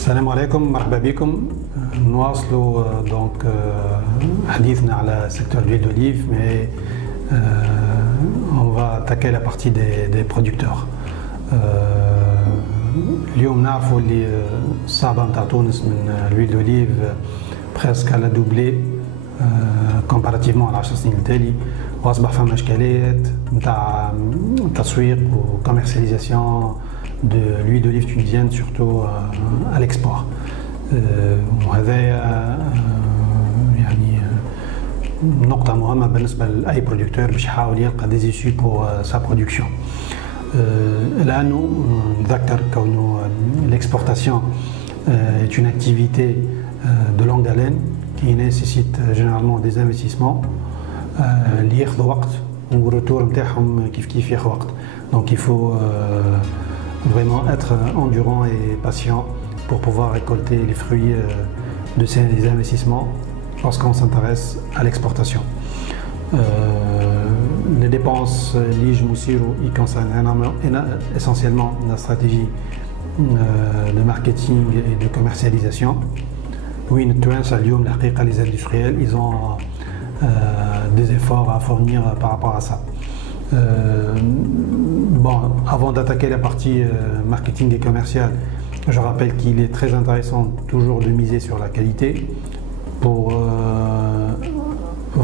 السلام عليكم مرحبا بكم نواصلوا دونك حديثنا على secteur d'huile d'olive mais on va attaquer la partie des producteurs. اليوم نعرفوا اللي الصعبة نتاع تونس من l'huile d'olive presque على دوبلي comparativement على 10 سنين التالي واصبح فما اشكاليات نتاع تسويق وكوميرسياليزاسيون de l'huile d'olive tunisienne surtout à l'export. وهذا يعني نقطة مهمة بالنسبة لأي برودكتور باش يحاول يلقى des issues pour sa production. الآن نذكر كونه l'exportation est une activité de longue haleine qui nécessite généralement des investissements اللي ياخذوا وقت والرetour نتاعهم كيف ياخذ وقت. Donc il faut vraiment être endurant et patient pour pouvoir récolter les fruits de ces investissements lorsqu'on s'intéresse à l'exportation. Les dépenses liées ils concernent essentiellement la stratégie de marketing et de commercialisation. Oui, les industriels ils ont des efforts à fournir par rapport à ça. Bon, avant d'attaquer la partie marketing et commercial, je rappelle qu'il est très intéressant toujours de miser sur la qualité pour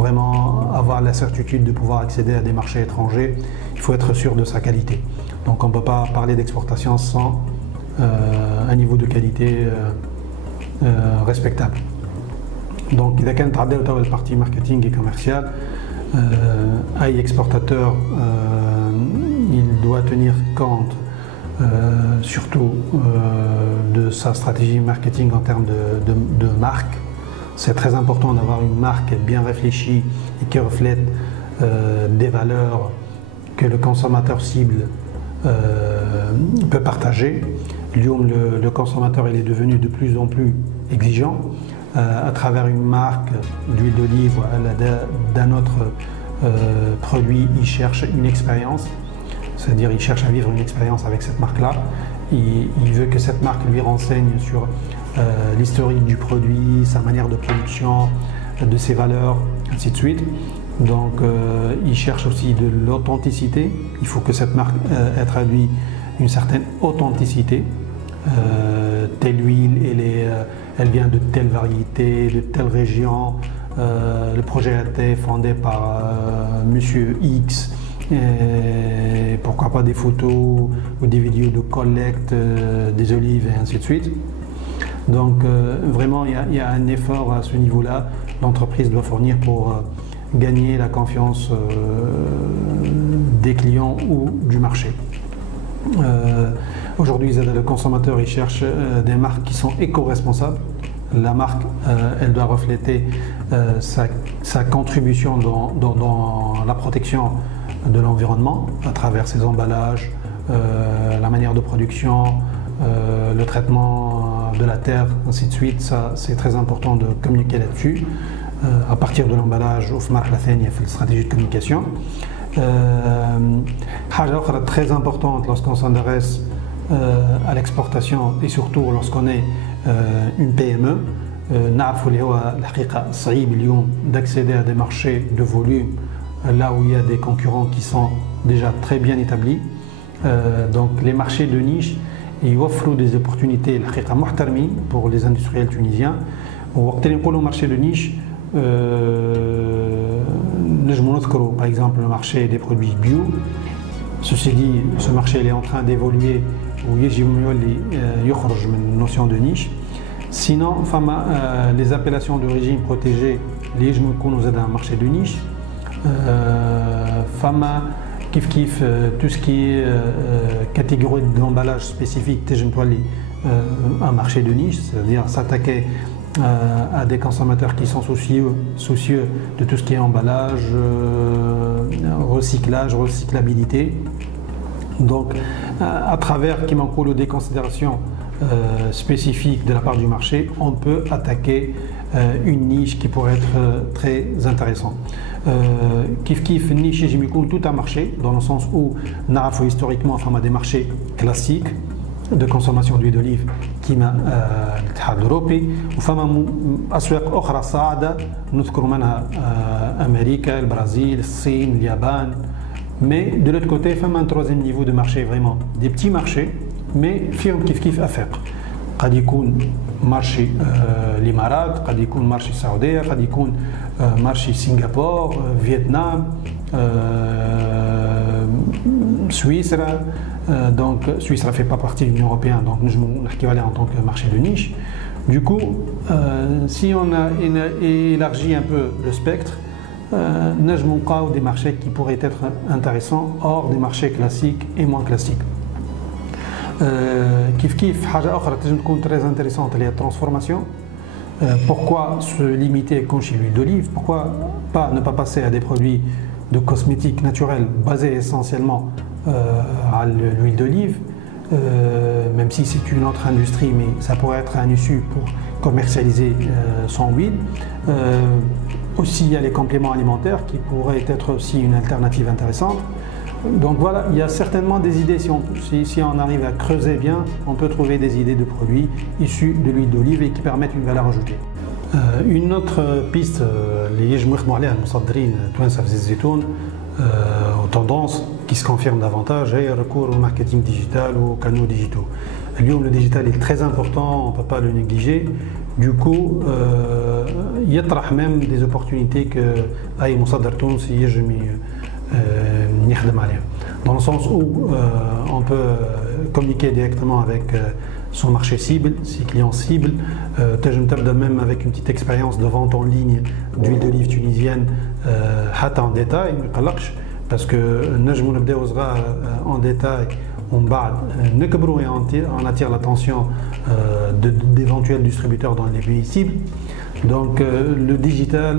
vraiment avoir la certitude de pouvoir accéder à des marchés étrangers. Il faut être sûr de sa qualité. Donc on ne peut pas parler d'exportation sans un niveau de qualité respectable. Donc il y a la partie marketing et commercial. Un exportateur il doit tenir compte surtout de sa stratégie marketing en termes de marque. C'est très important d'avoir une marque bien réfléchie et qui reflète des valeurs que le consommateur cible peut partager. Le consommateur il est devenu de plus en plus exigeant. À travers une marque d'huile d'olive ou d'un autre produit, il cherche une expérience, c'est-à-dire il cherche à vivre une expérience avec cette marque-là. Il veut que cette marque lui renseigne sur l'historique du produit, sa manière de production, de ses valeurs, ainsi de suite. Donc il cherche aussi de l'authenticité. Il faut que cette marque ait traduit une certaine authenticité. Telle huile, elle vient de telle variété, de telle région. Le projet a été fondé par Monsieur X. Et pourquoi pas des photos ou des vidéos de collecte des olives et ainsi de suite. Donc vraiment, il y a un effort à ce niveau-là. L'entreprise doit fournir pour gagner la confiance des clients ou du marché. Aujourd'hui, le consommateur il cherche des marques qui sont éco-responsables. La marque, elle doit refléter sa contribution dans la protection de l'environnement à travers ses emballages, la manière de production, le traitement de la terre, ainsi de suite. Ça, c'est très important de communiquer là-dessus. À partir de l'emballage, au FMARC, il y a une stratégie de communication. Chose très importante lorsqu'on s'intéresse à l'exportation et surtout lorsqu'on est une PME, نعرفوا اللي هو الحقيقة صعيب اليوم d'accéder à des marchés de volume là où il y a des concurrents qui sont déjà très bien établis. Donc les marchés de niche ils offrent des opportunités الحقيقة محترمين pour les industriels tunisiens. وقت اللي نقولوا marché de niche نجموا نذكروا par exemple le marché des produits bio. Ceci dit, ce marché il est en train d'évoluer ويجب يولي يخرج من notion de niche. Sinon, les appellations d'origine protégée, les gens qui nous aident à un marché de niche, tout ce qui est catégorie d'emballage spécifique, un marché de niche, c'est-à-dire s'attaquer à des consommateurs qui sont soucieux de tout ce qui est emballage, recyclage, recyclabilité. Donc, à travers Kimankoulou des considérations spécifiques de la part du marché, on peut attaquer une niche qui pourrait être très intéressante. Une niche, tout un marché, dans le sens où, historiquement, on a des marchés classiques de consommation d'huile d'olive كيما الاتحاد الاوروبي، وفما اسواق اخرى صاعده نذكر منها امريكا، البرازيل، الصين، اليابان. Mais de l'autre côté, il y a un troisième niveau de marché, vraiment des petits marchés, mais فيهم كيف أفاق. قد يكون مارشي الإمارات، قد يكون مارشي السعودية، قد يكون مارشي سنغافورة، فيتنام، سويسرا. Donc Suisse ne fait pas partie de l'Union européenne, donc nous allons en tant que marché de niche. Du coup, si on a élargi un peu le spectre, nous des marchés qui pourraient être intéressants hors des marchés classiques et moins classiques. كيف حاجة أخرى تجد تكون très intéressante, c'est la transformation. Pourquoi se limiter qu'en chez l'huile d'olive? Pourquoi ne pas passer à des produits de cosmétiques naturels basés essentiellement à l'huile d'olive, même si c'est une autre industrie, mais ça pourrait être un issue pour commercialiser son huile. Aussi, il y a les compléments alimentaires qui pourraient être aussi une alternative intéressante. Donc voilà, il y a certainement des idées, si on arrive à creuser bien, on peut trouver des idées de produits issus de l'huile d'olive et qui permettent une valeur ajoutée. Une autre piste, les aux tendances qui se confirment davantage, est le recours au marketing digital, aux canaux digitaux. Le digital est très important, on ne peut pas le négliger. Du coup, il y a même des opportunités que أي مصدر تونسي يجم يخدم عليها. Dans le sens où on peut communiquer directement avec son marché cible, ses clients cibles. Même avec une petite expérience de vente en ligne d'huile d'olive tunisienne, en détail, parce que nous en détail. On attire l'attention d'éventuels distributeurs dans les pays cibles. Donc le digital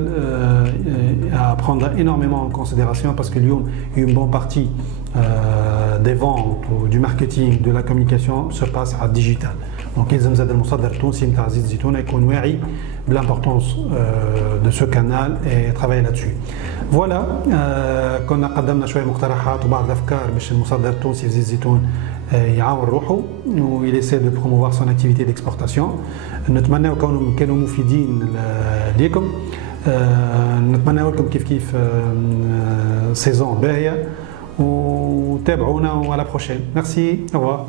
à prendre énormément en considération parce qu'il y a une bonne partie des ventes, du marketing, de la communication se passe à digital. Donc il y a l'importance de ce canal et travailler là-dessus. Voilà, كنا قدمنا شوية مقترحات وبعض الأفكار باش المصدر التونسي في زيت الزيتون يعاون روحه ويل essaie de promouvoir son activité d'exportation. نتمنى كانوا مفيدين ليكم. نتمنى لكم كيف سيزون باهية وتابعونا وعلى بروشين. Merci, au revoir.